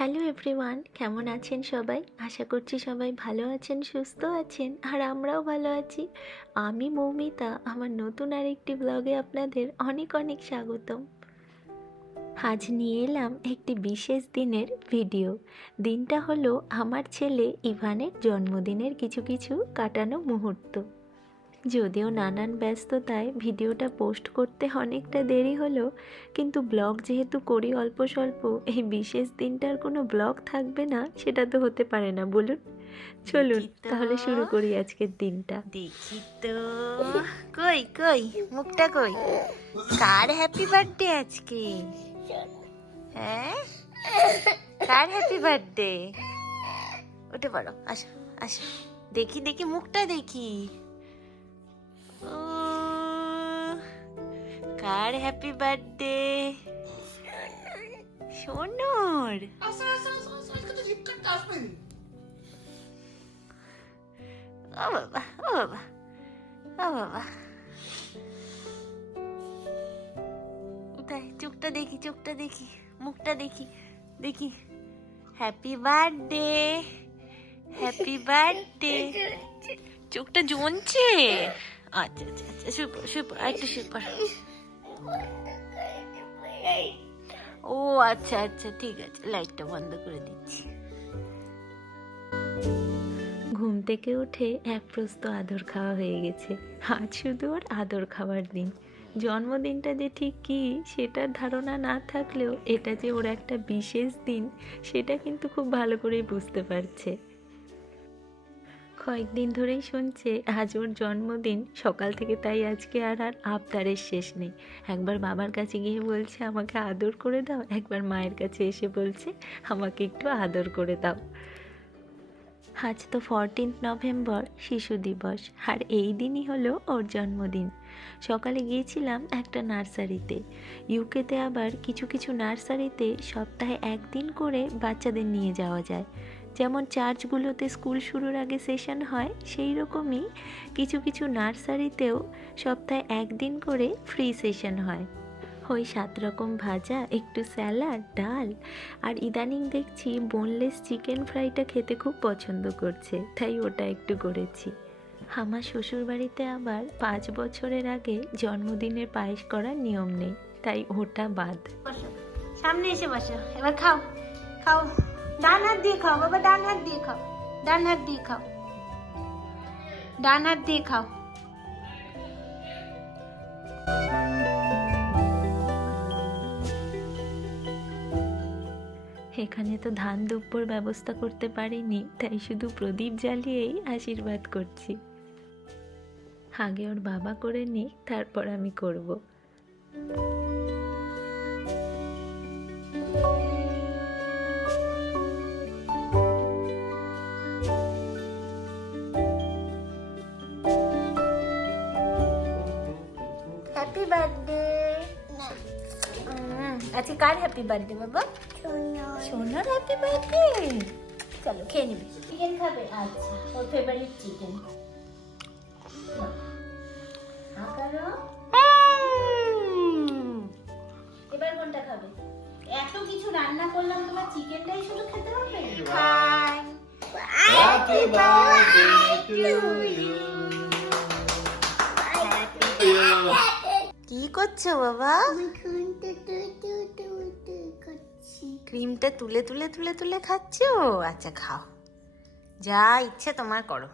Hello everyone, কেমন আছেন সবাই? আশা করছি সবাই ভালো আছেন, সুস্থ আছেন, আর আমরাও ভালো আছি। আমি মৌমিতা, আমার নতুন আরেকটি ব্লগে আপনাদের অনেক অনেক স্বাগতম। আজ নিয়ে এলাম একটি বিশেষ দিনের ভিডিও দিনটা হলো আমার ছেলে ইভানের জন্মদিনের কিছু কিছু কাটানো মুহূর্ত। যদিও নানান ব্যস্ততায় ভিডিওটা পোস্ট করতে অনেকটা দেরি হলো কিন্তু ব্লগ যেহেতু করি অল্প স্বল্প এই বিশেষ দিনটার কোনো ব্লগ থাকবে না সেটা তো হতে পারে না বলুন। চলুন তাহলে শুরু করি আজকের দিনটা। দেখি তো। কই কই মুখটা কই? কার হ্যাপি বার্থডে আজকে? হ্যাঁ? কার হ্যাপি বার্থডে উঠে পড়ো আসো আসো। দেখি দেখি মুখটা দেখি। কার হ্যাপি বার্থডে সোনর। ও বাবা ও বাবা ও বাবা। তাই চোখটা দেখি চোখটা দেখি মুখটা দেখি দেখি। হ্যাপি বার্থডে হ্যাপি বার্থডে চোখটা জ্বলছে আচ্ছা আচ্ছা আচ্ছা সুপার সুপার একটু সুপার ও আচ্ছা আচ্ছা ঠিক আছে। লাইটটা বন্ধ করে দিচ্ছি। ঘুম থেকে উঠে এক প্রস্ত আদর খাওয়া হয়ে গেছে। আজ শুধু ওর আদর খাওয়ার দিন। জন্মদিনটা যে ঠিক কী, সেটার ধারণা না থাকলেও এটা যে ওর একটা বিশেষ দিন, সেটা কিন্তু খুব ভালো করেই বুঝতে পারছে। কয়েকদিন ধরেই শুনছে আজ ওর জন্মদিন। সকাল থেকে তাই আজকে আর আর আবদারের শেষ নেই। একবার বাবার কাছে গিয়ে বলছে, আমাকে আদর করে দাও। একবার মায়ের কাছে এসে বলছে, আমাকে একটু আদর করে দাও। আজ তো ফরটিন্থ নভেম্বর শিশু দিবস, আর এই দিনই হলো ওর জন্মদিন। সকালে গিয়েছিলাম একটা নার্সারিতে। ইউকেতে আবার কিছু কিছু নার্সারিতে সপ্তাহে একদিন করে বাচ্চাদের নিয়ে যাওয়া যায়। যেমন চার্চগুলোতে স্কুল শুরুর আগে সেশন হয় সেই রকমই কিছু কিছু নার্সারিতেও সপ্তাহে একদিন করে ফ্রি সেশন হয়। ওই সাত রকম ভাজা, একটু স্যালাড, ডাল, আর ইদানিং দেখছি বোনলেস চিকেন ফ্রাইটা খেতে খুব পছন্দ করছে, তাই ওটা একটু করেছি। আমার শ্বশুরবাড়িতে আবার পাঁচ বছরের আগে জন্মদিনের পায়েস করার নিয়ম নেই, তাই ওটা বাদ। সামনে এসে বসো, এবার খাও খাও। ডান হাত দিয়ে খাও বাবা ডান হাত দিয়ে খাও ডান হাত দিয়ে খাও ডান হাত দিয়ে খাও এখানে তো ধান দুব্বর ব্যবস্থা করতে পারিনি, তাই শুধু প্রদীপ জ্বালিয়েই আশীর্বাদ করছি। আগে ওর বাবা করে নিক, তারপর আমি করব। বার্থডে আজকে কার হ্যাপি বার্থডে বাবা? সোনার। হ্যাপি বার্থডে চলো খেয়ে নিবি। চিকেন খাবে? আচ্ছা ওর ফেভারিট চিকেন এবার কোনটা খাবে? এত কিছু রান্না করলাম তোমার চিকেনটাই শুধু খেতে হবে? খাই Happy birthday to করছ বাবা? ক্রিমটা তুলে তুলে তুলে তুলে খাচ্ছো? আচ্ছা খাও। যা ইচ্ছে তোমার করো।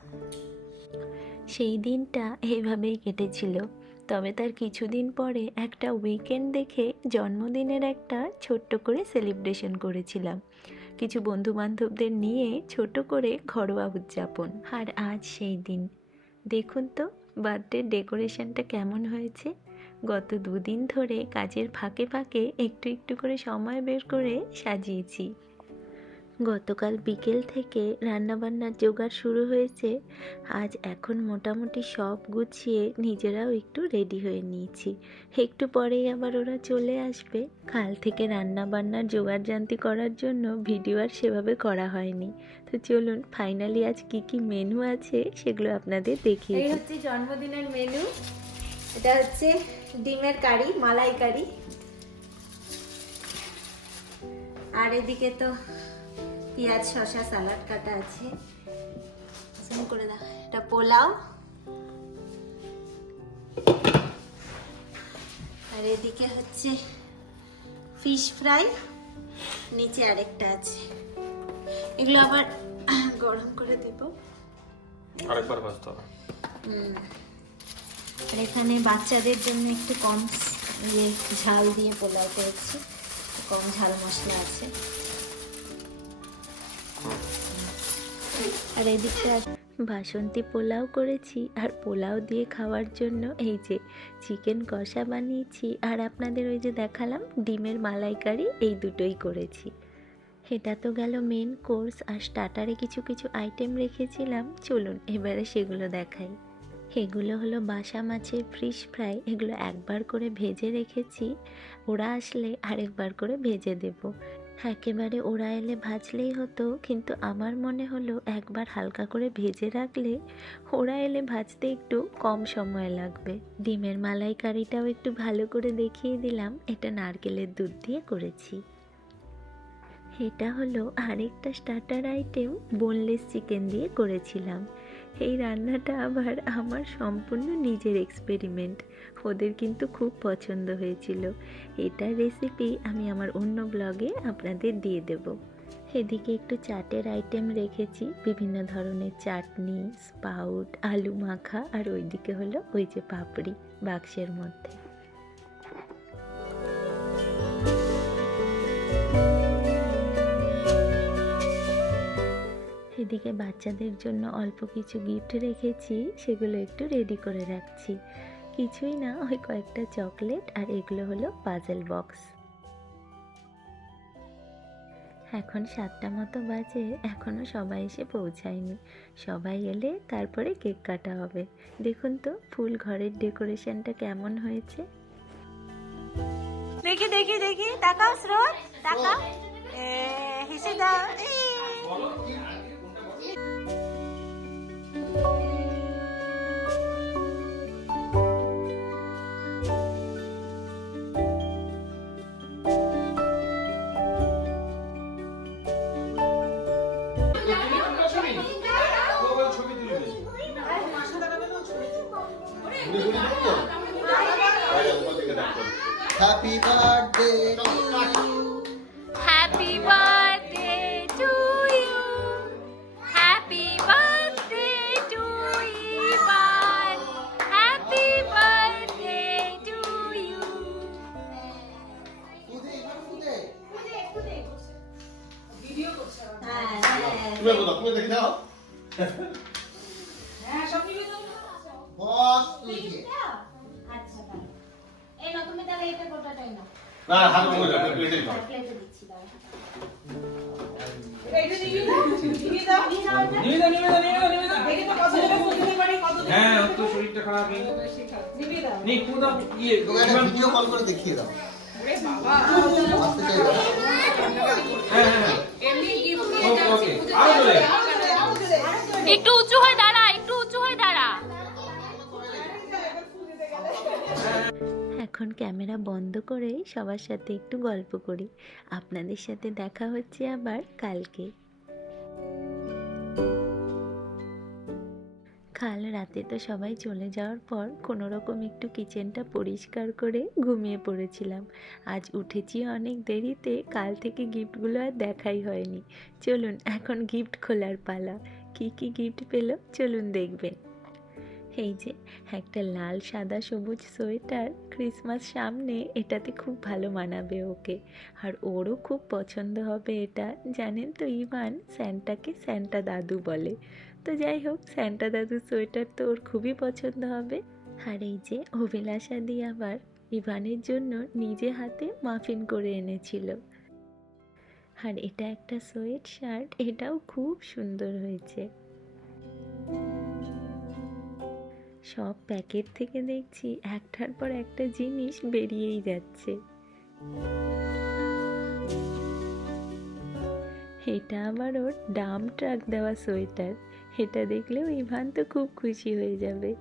সেই দিনটা এইভাবেই কেটেছিল। তবে তার কিছুদিন পরে একটা উইকেন্ড দেখে জন্মদিনের একটা ছোট্ট করে সেলিব্রেশন করেছিলাম। কিছু বন্ধু বান্ধবদের নিয়ে ছোট করে ঘরোয়া উদযাপন। আর আজ সেই দিন। দেখুন তো বার্থডে ডেকোরেশনটা কেমন হয়েছে? গত দুদিন ধরে কাজের ফাঁকে ফাঁকে একটু একটু করে সময় বের করে সাজিয়েছি। গতকাল বিকেল থেকে রান্নাবান্নার জোগাড় শুরু হয়েছে। আজ এখন মোটামুটি সব গুছিয়ে নিজেরাও একটু রেডি হয়ে নিয়েছি। একটু পরেই আবার ওরা চলে আসবে। কাল থেকে রান্নাবান্নার জোগাড় জান্তি করার জন্য ভিডিও আর সেভাবে করা হয়নি। তো চলুন ফাইনালি আজ কি কি মেনু আছে সেগুলো আপনাদের দেখিয়ে এই হচ্ছে জন্মদিনের মেনু। এটা হচ্ছে ডিমের কারি মালাই কারি। আর এদিকে তো পেঁয়াজ শসা সালাড কাটা আছে। জুম করে দাও এটা পোলাও। আর এদিকে হচ্ছে ফিশ ফ্রাই নিচে আরেকটা আছে। এগুলো আবার গরম করে দেব। আরেকবার ভাজতে হবে। হুম। আর এখানে বাচ্চাদের জন্য একটু কম ইয়ে ঝাল দিয়ে পোলাও করেছি। কম ঝাল মশলা আছে। আর এদিকে আছে বাসন্তী পোলাও করেছি। আর পোলাও দিয়ে খাওয়ার জন্য এই যে চিকেন কষা বানিয়েছি। আর আপনাদের ওই যে দেখালাম, ডিমের মালাইকারি, এই দুটোই করেছি। এটা তো গেল মেন কোর্স আর স্টার্টারে কিছু কিছু আইটেম রেখেছিলাম। চলুন, এবারে সেগুলো দেখাই। এগুলো হলো বাসা মাছের ফিশ ফ্রাই। এগুলো একবার করে ভেজে রেখেছি। ওরা আসলে আরেকবার করে ভেজে দেবো। একেবারে ওরা এলে ভাজলেই হতো, কিন্তু আমার মনে হলো একবার হালকা করে ভেজে রাখলে ওরা এলে ভাজতে একটু কম সময় লাগবে। ডিমের মালাইকারিটাও একটু ভালো করে দেখিয়ে দিলাম। এটা নারকেলের দুধ দিয়ে করেছি। এটা হলো আরেকটা স্টার্টার আইটেম বোনলেস চিকেন দিয়ে করেছিলাম। এই রান্নাটা আবার আমার সম্পূর্ণ নিজের এক্সপেরিমেন্ট ওদের কিন্তু খুব পছন্দ হয়েছিল। এটার রেসিপি আমি আমার অন্য ব্লগে আপনাদের দিয়ে দেবো। এদিকে একটু চাটের আইটেম রেখেছি। বিভিন্ন ধরনের চাটনি স্পাউট আলু মাখা আর ওইদিকে হলো ওই যে পাপড়ি বাক্সের মধ্যে। এদিকে বাচ্চাদের জন্য অল্প কিছু গিফট রেখেছি, সেগুলো একটু রেডি করে রাখছি। কিছুই না, ওই কয়েকটা চকলেট আর এগুলো হলো পাজেল বক্স এখন সাতটা মতো বাজে এখনও সবাই এসে পৌঁছায়নি। সবাই এলে তারপরে কেক কাটা হবে। দেখুন তো, ফুল ঘরের ডেকোরেশনটা কেমন হয়েছে। দেখি দেখি দেখি, তাকাও, স্রোত, তাকাও। হেসে দাও। Happy birthday to you. Happy birthday to you happy birthday to Ivan happy birthday to you খুদে, এবার খুদে। হ্যাঁ, হ্যাঁ। তুমি বলো তুমি দেখে দাও বস তুই তাহলে এটা গোটাটাই নাও। না হাত মুখে যাবে পেটে দাও প্লেটে দিচ্ছি, দাও। নিবেদন নিবেদন নিবেদন নিবেদন হ্যাঁ তো শরীরটা খারাপ দাও। ইয়ে ভিডিও কল করে দেখিয়ে দাও। হ্যাঁ হ্যাঁ হ্যাঁ। একটু উঁচু হয়ে দাঁড়া এখন ক্যামেরা বন্ধ করে সবার সাথে একটু গল্প করি, আপনাদের সাথে দেখা হচ্ছে আবার কালকে। কাল রাতে তো সবাই চলে যাওয়ার পর কোনো রকম একটু কিচেনটা পরিষ্কার করে ঘুমিয়ে পড়েছিলাম। আজ উঠেছি অনেক দেরিতে, কাল থেকে গিফটগুলো আর দেখাই হয়নি। চলুন, এখন গিফট খোলার পালা। কি কি গিফট পেল? চলুন দেখবেন। এই যে, একটা লাল, সাদা, সবুজ সোয়েটার ক্রিসমাস সামনে এটাতে খুব ভালো মানাবে ওকে। আর ওরও খুব পছন্দ হবে এটা। জানেন তো ইভান, স্যান্টাকে স্যান্টা দাদু বলে। তো যাই হোক, স্যান্টা দাদু সোয়েটার তো ওর খুবই পছন্দ হবে। আর এই যে, অভিলাষা দি আবার ইভানের জন্য নিজে হাতে মাফিন করে এনেছিল। আর এটা একটা সোয়েট শার্ট, এটাও খুব সুন্দর হয়েছে। সব প্যাকেট থেকে দেখছি একটার পর একটা জিনিস বেরিয়েই যাচ্ছে। এটা আবার ওর ডাম ট্রাক দেওয়া সোয়েটার। এটা দেখলেও ইভান তো খুব খুশি হয়ে যাবে।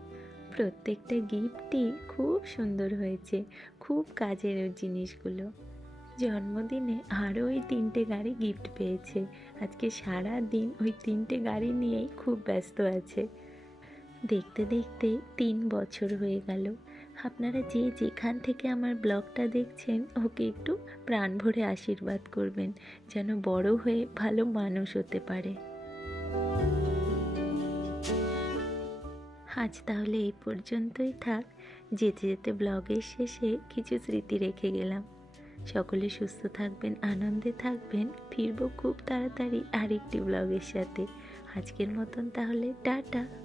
প্রত্যেকটা গিফটই খুব সুন্দর হয়েছে, খুব কাজের জিনিসগুলো। জন্মদিনে আরও ওই তিনটে গাড়ি গিফট পেয়েছে। আজকে সারা দিন ওই তিনটে গাড়ি নিয়েই খুব ব্যস্ত আছে। দেখতে দেখতে তিন বছর হয়ে গেল। আপনারা যে যেখান থেকে আমার ব্লগটা দেখছেন, ওকে একটু প্রাণ ভরে আশীর্বাদ করবেন, যেন বড় হয়ে ভালো মানুষ হতে পারে। আজ তাহলে এই পর্যন্তই থাক। যেতে যেতে ব্লগের শেষে কিছু স্মৃতি রেখে গেলাম। সকলে সুস্থ থাকবেন, আনন্দে থাকবেন। ফিরবো খুব তাড়াতাড়ি আরেকটি ব্লগের সাথে। আজকের মতন তাহলে, টাটা।